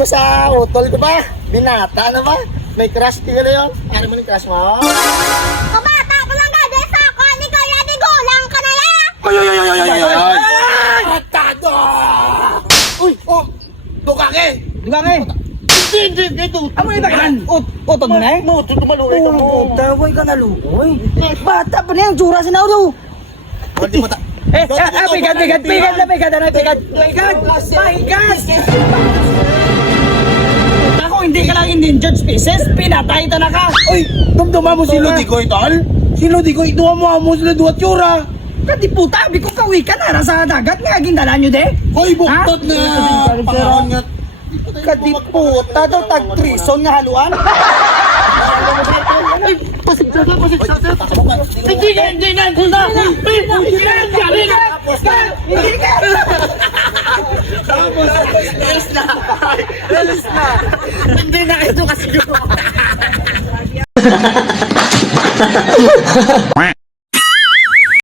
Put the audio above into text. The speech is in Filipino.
ko sa utol ko ba? Binata na ba? May crush ka na yun? Ano mo yung crush mo? Kabata ko lang gagawin sa ako. Ni kaya di gulang ka na ya. Ay! Matado! Uy! Oh! Dukake! Dugangge. Hindi! Ito! Amo ni bagan. Utod mo na eh. Mo, tumaluloy ka mo! Tagoy ka na luoy. Bata pa niya ang tsura si Nauro. Hindi mo ta... Pigat. Ako hindi ka lang endangered species, pinatay ito na ka. Uy, dumduma mo si Lodikoy, tol? Si Lodikoy, duwa mo sila duwa tsura. Kadi puta, abi ko kawi ka na sa dagat nga gindala nyo de. Hoy, buktot na pangaon nga. Kadi puta daw tag trison nga haluan. Hindi na! Alis na! Hindi na ito kasi